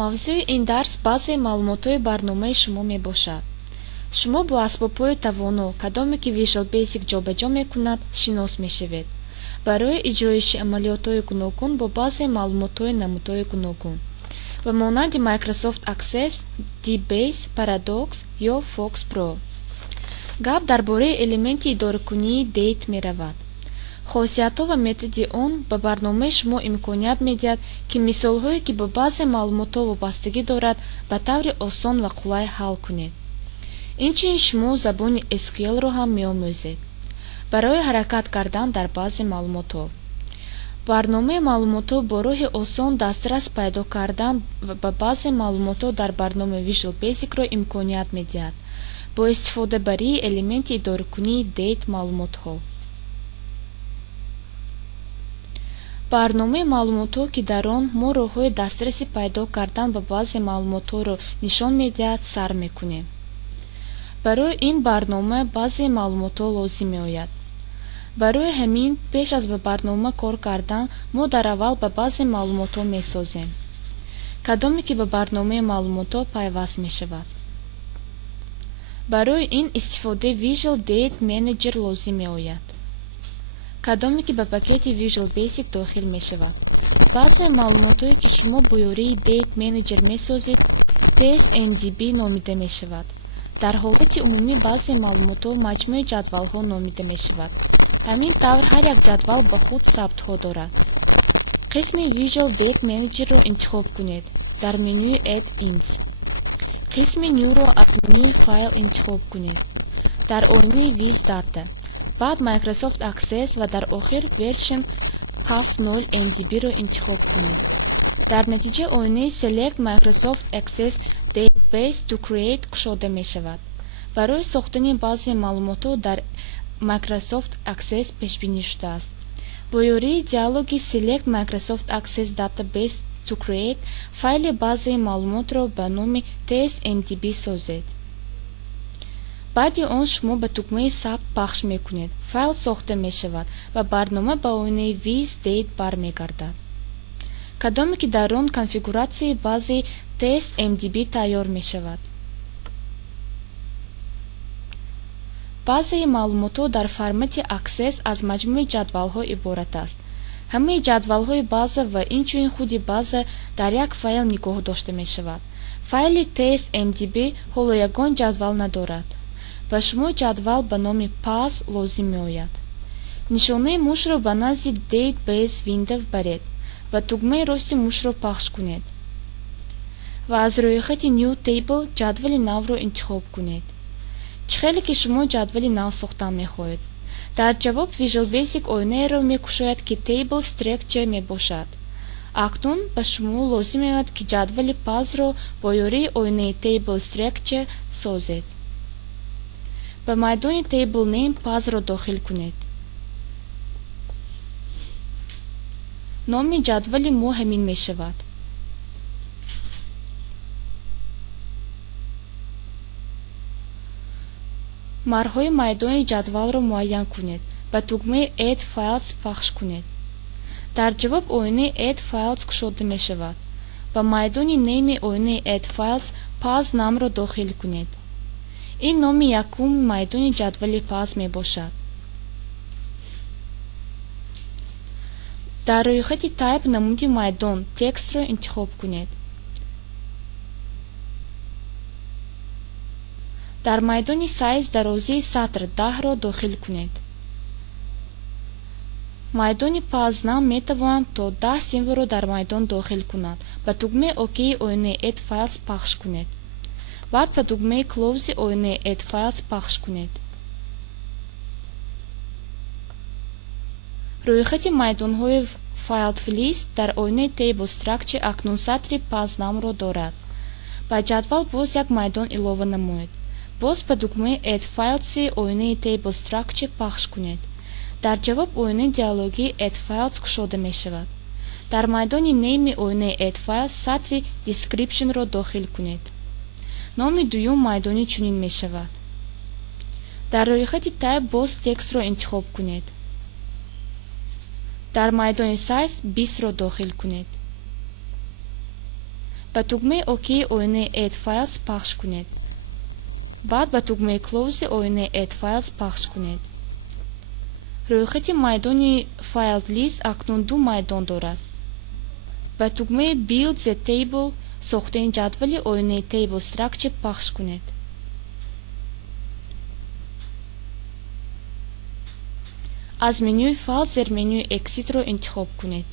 мавзӯи ин дарс баъзе маълумотҳои барномаи шумо мебошад. шумо бо асбобҳои тавоно, кадоме ки Visual Basic ҷобаҷо мекунад, шинос мешавед. барои иҷроиши амалиётҳои гуногун бо баъзе маълумотҳои намудҳои гуногун ба монанди Microsoft Access, DBase, Paradox ё Fox Pro. гап дар бораи элементи идоракунии Date меравад. хосиятҳо ва методи он ба барномаи шумо имконият медиҳад ки мисолҳое ки ба баъзе маълумотҳо вобастагӣ дорад ба таври осон ва қулай ҳал кунед. инчунин шумо забони SQL-ро ҳам меомӯзед барои ҳаракат кардан дар баъзе маълумотҳо. барномаи маълумотҳо бо роҳи осон дастрас пайдо кардан ба баъзе маълумотҳо дар барномаи Visual Basic-ро имконият медиҳад бо истифодабарии элементи идоракунии Date маълумотҳо. барномаи маълумотҳо ки дар он мо роҳҳои дастраси пайдо кардан ба баъзе маълумотҳоро нишон медиҳад сар мекунем. барои ин барнома баъзе маълумотҳо лозим меояд. барои ҳамин пеш аз ба барнома кор кардан мо дар аввал ба баъзе маълумотҳо месозем кадоме ки ба барномаи маълумотҳо пайваст мешавад. барои ин истифодаи Visual Date Manager лозим меояд кадоме ки ба пакети Visual Basic дохил мешавад. баъзе маълумотҳое ки шумо бо ёрии Date Manager месозед TestMDB номида мешавад. дар ҳолати умумӣ баъзе маълумотҳо маҷмӯи ҷадвалҳо номида мешавад. ҳамин тавр ҳар як ҷадвал ба худ сабтҳо дорад. қисми Visual Date Manager-ро интихоб кунед дар менюи Add-ins. қисми New-ро аз менюи File интихоб кунед дар оинаи Viz Data. баъд Microsoft Access ва дар охир вершн 7.0 MDB-ро интихоб кунед. дар натиҷа оинаи Select Microsoft Access Database to Create кушода мешавад. барои сохтани баъзе маълумотҳо дар Microsoft Access пешбинӣ шудааст. бо ёрии диалоги Select Microsoft Access Database to Create файли баъзеи маълумотро ба номи TestMDB созед. баъди он шумо ба тугмаи сабт пахш мекунед. файл сохта мешавад ва барнома ба оинаи Viz Date бармегардад. кадоме ки дар он конфигуратсияи баъзеи TestMDB тайёр мешавад. баъзеи маълумотҳо дар формати Access аз маҷмӯи ҷадвалҳо иборат аст. ҳамаи ҷадвалҳои база ва инчунин худи база дар як файл нигоҳ дошта мешавад. файли TestMDB ҳоло ягон ҷадвал надорад. ба шумо ҷадвал ба номи Pass лозим меояд. нишонаи мушро ба назди Database Window баред ва тугмаи рости мушро пахш кунед ва аз рӯйхати New Table ҷадвали навро интихоб кунед. чӣ хеле ки шумо ҷадвали нав сохтан мехоҳед. дар ҷавоб Visual Basic оинаеро мекушояд ки Table Structure мебошад. акнун ба шумо лозим меояд ки ҷадвали Pass-ро бо ёрии оинаи Table Structure созед. ба майдони Table Name Pass-ро дохил кунед. номи ҷадвали мо ҳамин мешавад. марҳои майдони ҷадвалро муайян кунед. ба тугмаи Add Files пахш кунед. дар ҷавоб оинаи Add Files кушода мешавад. ба майдони нейми оинаи Add Files Pass намро дохил кунед. ин номи якуми майдони ҷадвали Pass мебошад. дар рӯйхати Type намуди майдон текстро интихоб кунед. дар майдони Size дарозии сатр 10-ро дохил кунед. майдони Pass-нам метавонад то 10 символро дар майдон дохил кунад. ба тугмаи ОК оинаи Add Files пахш кунед. баъд ба тугмаи Close оинаи Add Files пахш кунед. рӯйхати майдонҳои Filed List дар оинаи Table Structure акнун сатри Pass-намро дорад. ба ҷадвал боз як майдон илова намоед. боз ба тугмаи Add Files-и оинаи Table Structure пахш кунед. дар ҷавоб оинаи диалогии Add Files кушода мешавад. дар майдони нейми оинаи Add Files сатри Description-ро дохил кунед. номи дуюм майдони чунин мешавад. дар рӯйхати Type боз текстро интихоб кунед. дар майдони Size 20-ро дохил кунед. ба тугмаи OK оинаи Add Files пахш кунед. баъд ба тугмаи Close оинаи Add Files пахш кунед. рӯйхати майдони Filed List акнун ду майдон дорад. ба тугмаи Build the Table сохтани ҷадвали оинаи Table Structure пахш кунед. аз менюи файл зер менюи Exit-ро интихоб кунед.